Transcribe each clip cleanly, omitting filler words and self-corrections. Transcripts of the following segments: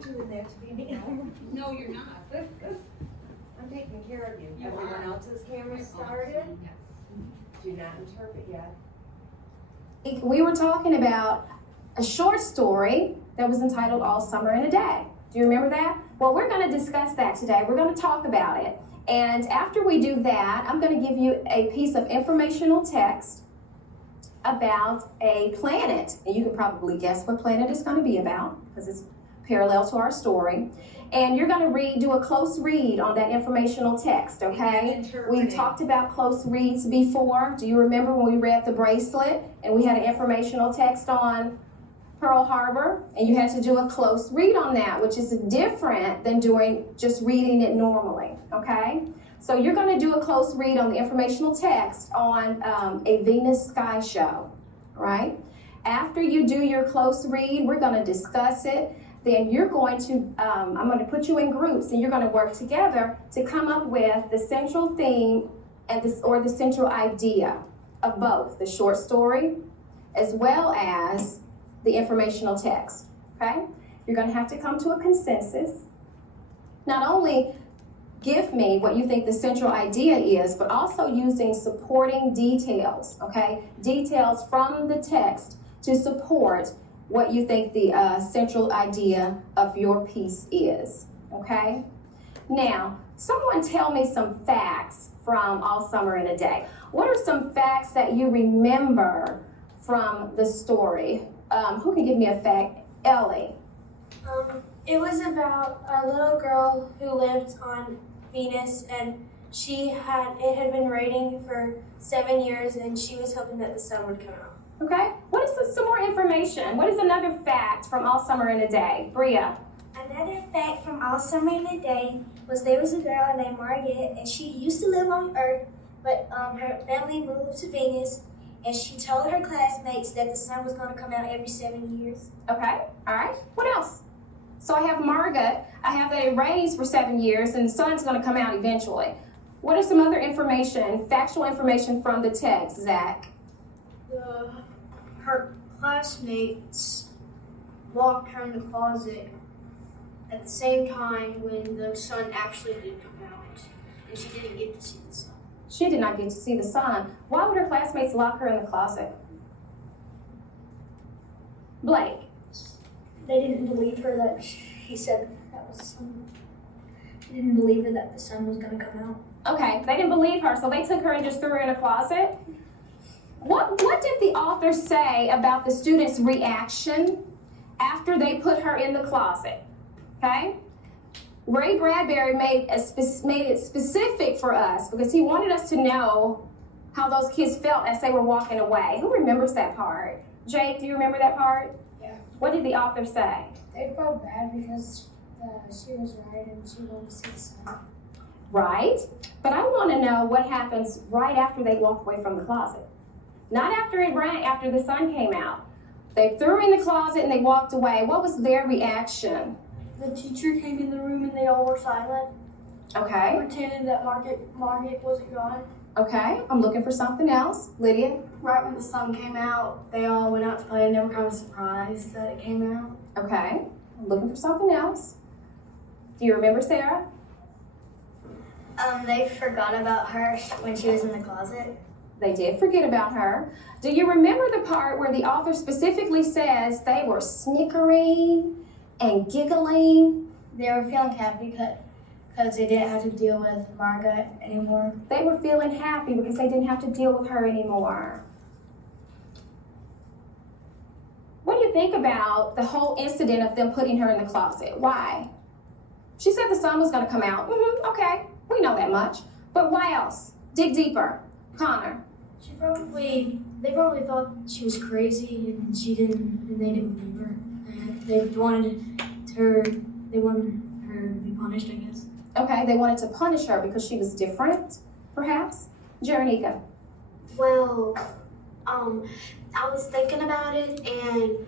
put you in there to be me. No, you're not. I'm taking care of you. You Everyone are. else's camera You're started. awesome. Yes. Do not interpret yet. We were talking about a short story that was entitled All Summer in a Day. Do you remember that? Well, we're going to discuss that today. We're going to talk about it. And after we do that, I'm going to give you a piece of informational text about a planet. And you can probably guess what planet it's going to be about because it's parallel to our story. And you're going to do a close read on that informational text, okay? We talked about close reads before. Do you remember when we read The Bracelet and we had an informational text on Pearl Harbor, and you had to do a close read on that, which is different than doing just reading it normally, okay? So you're going to do a close read on the informational text on a Venus sky show, right? After you do your close read, we're going to discuss it. Then you're going to, I'm going to put you in groups, and you're going to work together to come up with the central theme and the central idea of both the short story as well as the informational text, okay? You're going to have to come to a consensus. Not only give me what you think the central idea is, but also using supporting details, okay? Details from the text to support what you think the central idea of your piece is, okay? Now, someone tell me some facts from All Summer in a Day. What are some facts that you remember from the story? Who can give me a fact? Ellie. It was about a little girl who lived on Venus, and it had been raining for 7 years, and she was hoping that the sun would come out. Okay, what is some more information? What is another fact from All Summer in a Day? Bria. Another fact from All Summer in a Day was there was a girl named Margaret, and she used to live on Earth, but her family moved to Venus, and she told her classmates that the sun was going to come out every 7 years. Okay, all right. What else? So I have Margaret. I have that it rains for 7 years, and the sun's going to come out eventually. What are some other information, factual information from the text, Zach? Her classmates locked her in the closet at the same time when the sun actually did come out, and she didn't get to see the sun. She did not get to see the sun. Why would her classmates lock her in the closet? Blake. They didn't believe her that he said that was the sun. They didn't believe her that the sun was going to come out. Okay, they didn't believe her, so they took her and just threw her in a closet. What did the author say about the students' reaction after they put her in the closet? Okay? Ray Bradbury made it specific for us because he wanted us to know how those kids felt as they were walking away. Who remembers that part? Jake, do you remember that part? Yeah. What did the author say? They felt bad because she was right and she wanted to see the sun. Right, but I want to know what happens right after they walk away from the closet. Not after it rained, after the sun came out. They threw her in the closet and they walked away. What was their reaction? The teacher came in the room and they all were silent, Okay, pretending that Margaret wasn't gone. okay, I'm looking for something else. Lydia? Right when the sun came out, they all went out to play and they were kind of surprised that it came out. Okay, I'm looking for something else. Do you remember, Sarah? They forgot about her when she was in the closet. They did forget about her. Do you remember the part where the author specifically says they were snickering and giggling? They were feeling happy because they didn't have to deal with Margaret anymore. They were feeling happy because they didn't have to deal with her anymore. What do you think about the whole incident of them putting her in the closet? Why? She said the sun was going to come out. Okay, we know that much. But why else? Dig deeper. Connor. They probably thought she was crazy and they didn't believe her. And they wanted her to be punished, I guess. Okay, they wanted to punish her because she was different, perhaps? Jeronica. Well, I was thinking about it, and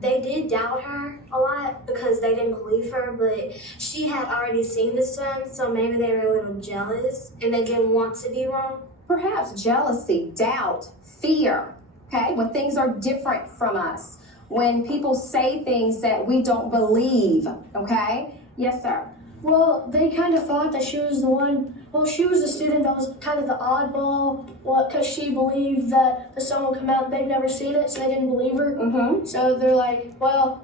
they did doubt her a lot because they didn't believe her, but she had already seen the sun, so maybe they were a little jealous and they didn't want to be wrong. Perhaps jealousy, doubt, fear, okay, when things are different from us. when people say things that we don't believe, okay? Yes, sir. Well, they kind of thought that she was the one. Well, she was the student that was kind of the oddball, because she believed that the sun would come out and they'd never seen it, so they didn't believe her. Mm-hmm. So they're like, well,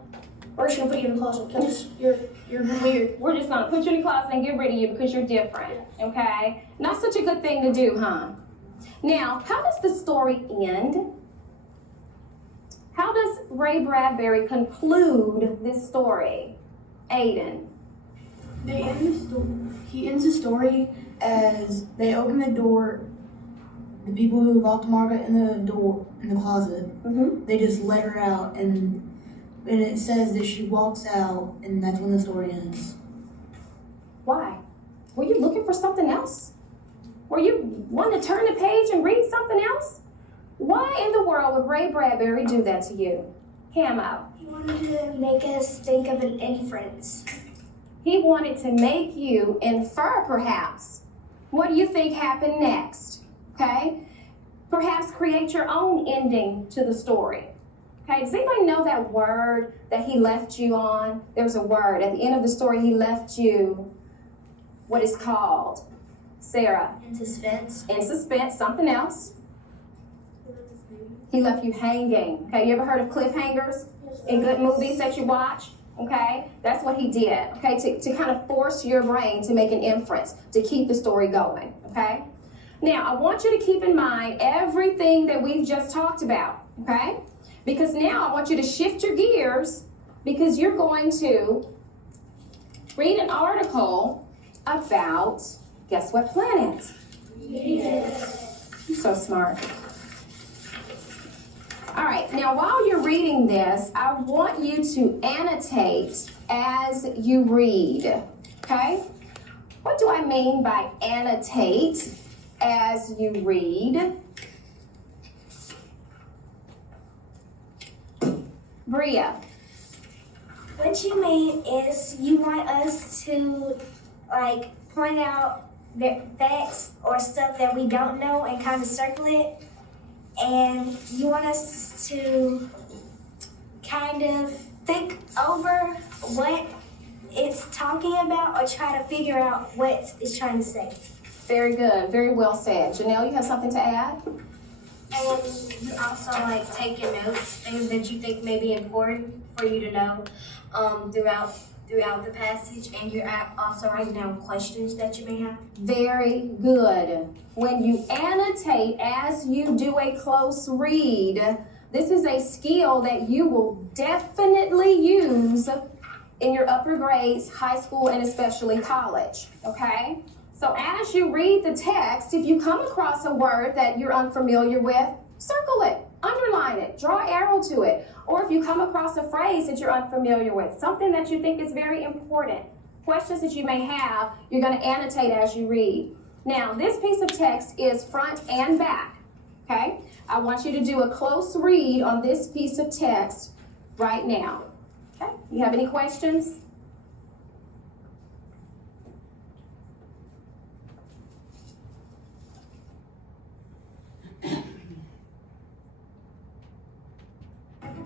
we're just gonna put you in the closet because you're weird. We're just gonna put you in the closet and get rid of you because you're different, okay? Not such a good thing to do, huh? Now, how does the story end? How does Ray Bradbury conclude this story? Aiden. He ends the story as they open the door. The people who locked Margaret in the closet, Mm-hmm. they just let her out, and it says that she walks out, and that's when the story ends. Why? Were you looking for something else? Were you wanting to turn the page and read something else? Why in the world would Ray Bradbury do that to you? Camo. He wanted to make us think of an inference. He wanted to make you infer, perhaps. What do you think happened next? Okay? Perhaps create your own ending to the story. Okay, does anybody know that word that he left you on? There's a word. At the end of the story, he left you what is called, Sarah? In suspense. In suspense, something else. He left you hanging. Okay, you ever heard of cliffhangers in good movies that you watch? Okay, that's what he did. Okay, to kind of force your brain to make an inference, to keep the story going. Okay, now I want you to keep in mind everything that we've just talked about. Okay, because now I want you to shift your gears because you're going to read an article about, guess what planet? Venus. So smart. All right, now while you're reading this, I want you to annotate as you read, okay? What do I mean by annotate as you read? Bria. What you mean is you want us to point out the facts or stuff that we don't know and kind of circle it. And you want us to kind of think over what it's talking about or try to figure out what it's trying to say. Very good, very well said. Janelle, you have something to add? And you also taking notes, things that you think may be important for you to know throughout the passage, and you're also writing down questions that you may have. Very good. When you annotate as you do a close read, this is a skill that you will definitely use in your upper grades, high school, and especially college, okay? So as you read the text, if you come across a word that you're unfamiliar with, circle it, underline it, draw an arrow to it. Or if you come across a phrase that you're unfamiliar with, something that you think is very important, questions that you may have, you're going to annotate as you read. Now, this piece of text is front and back, okay? I want you to do a close read on this piece of text right now. Okay? You have any questions?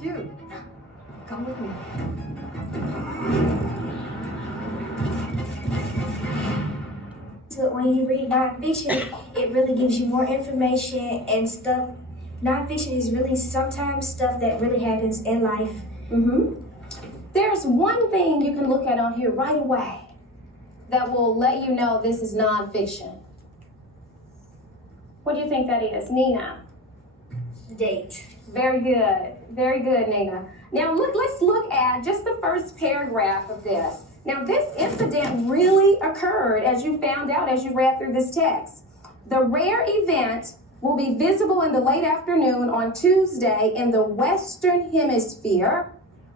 Dude, come with me. So when you read nonfiction, it really gives you more information and stuff. Nonfiction is really sometimes stuff that really happens in life. Mm-hmm. There's one thing you can look at on here right away that will let you know this is nonfiction. What do you think that is, Nina? The date. Very good, Nina. Now let's look at just the first paragraph of this. Now this incident really occurred, as you found out as you read through this text. The rare event will be visible in the late afternoon on Tuesday in the Western Hemisphere,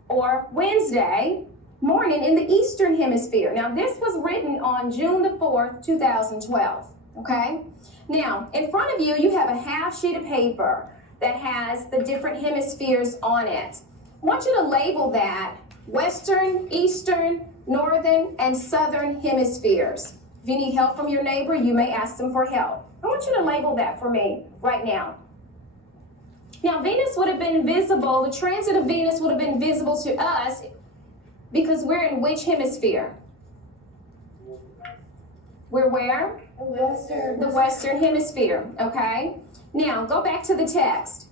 or Wednesday morning in the Eastern Hemisphere. Now this was written on June the 4th, 2012, okay? Now, in front of you, you have a half sheet of paper that has the different hemispheres on it. I want you to label that Western, Eastern, Northern, and Southern hemispheres. If you need help from your neighbor, you may ask them for help. I want you to label that for me right now. Now, Venus would have been visible, the transit of Venus would have been visible to us because we're in which hemisphere? We're where? The Western Hemisphere, okay? Now, go back to the text.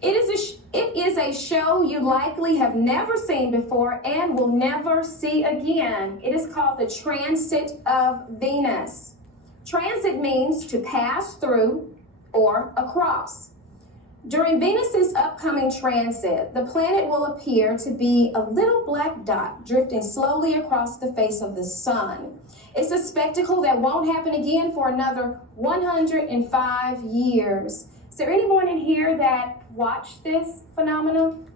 It is a show you likely have never seen before and will never see again. It is called the Transit of Venus. Transit means to pass through or across. During Venus's upcoming transit, the planet will appear to be a little black dot drifting slowly across the face of the sun. It's a spectacle that won't happen again for another 105 years. Is there anyone in here that watched this phenomenon?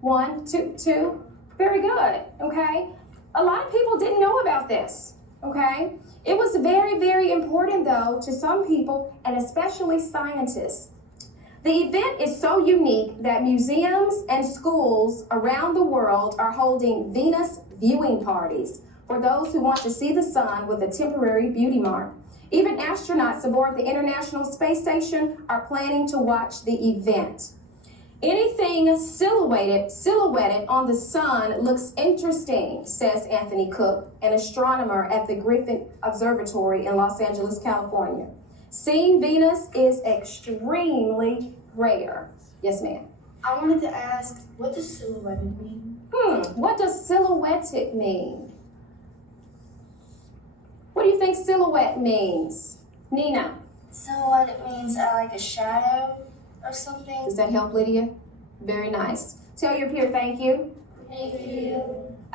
1, 2. Very good, okay? A lot of people didn't know about this, okay? It was very, very important, though, to some people, and especially scientists. The event is so unique that museums and schools around the world are holding Venus viewing parties for those who want to see the sun with a temporary beauty mark. Even astronauts aboard the International Space Station are planning to watch the event. Anything silhouetted on the sun looks interesting, says Anthony Cook, an astronomer at the Griffin Observatory in Los Angeles, California. Seeing Venus is extremely rare. Yes, ma'am. I wanted to ask, what does silhouetted mean? What does silhouetted mean? What do you think silhouette means? Nina? Silhouette means like a shadow or something. Does that help, Lydia? Very nice. Tell your peer thank you. Thank you.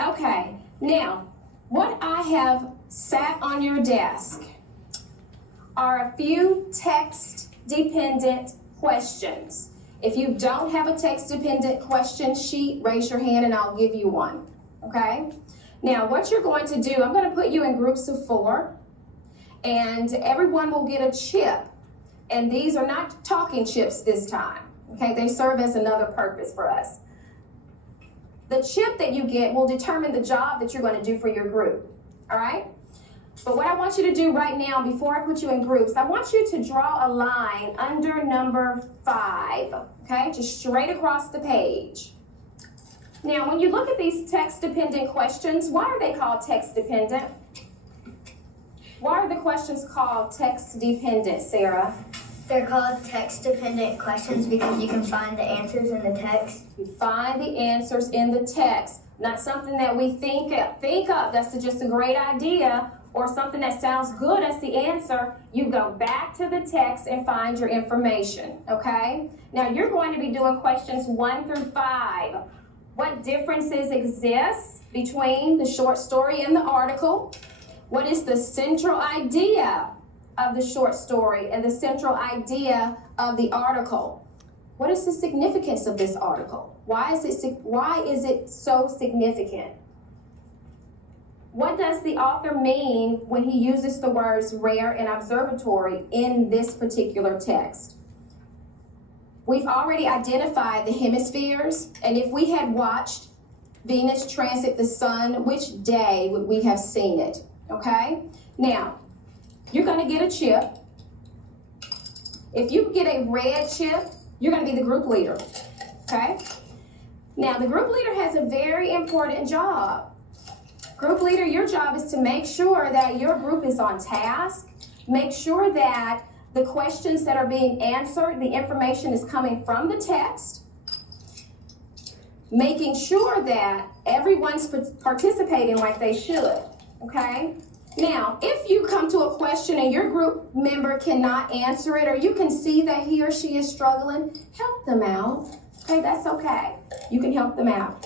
Okay, now, what I have sat on your desk are a few text-dependent questions. If you don't have a text-dependent question sheet, raise your hand and I'll give you one, okay? Now, what you're going to do, I'm going to put you in groups of 4, and everyone will get a chip. And these are not talking chips this time, okay? They serve as another purpose for us. The chip that you get will determine the job that you're going to do for your group, all right? But what I want you to do right now, before I put you in groups, I want you to draw a line under number 5, okay? Just straight across the page. Now, when you look at these text-dependent questions, why are they called text-dependent? Why are the questions called text-dependent, Sarah? They're called text-dependent questions because you can find the answers in the text. You find the answers in the text, not something that we think of. That's just a great idea, or something that sounds good as the answer. You go back to the text and find your information, okay? Now, you're going to be doing questions 1 through 5. What differences exist between the short story and the article? What is the central idea of the short story and the central idea of the article? What is the significance of this article? Why is it so significant? What does the author mean when he uses the words rare and observatory in this particular text? We've already identified the hemispheres, and if we had watched Venus transit the sun, which day would we have seen it? Okay? Now, you're going to get a chip. If you get a red chip, you're going to be the group leader. Okay? Now, the group leader has a very important job. Group leader, your job is to make sure that your group is on task. Make sure that the questions that are being answered, the information is coming from the text. Making sure that everyone's participating like they should. Okay? Now, if you come to a question and your group member cannot answer it, or you can see that he or she is struggling, help them out. Okay, that's okay. You can help them out.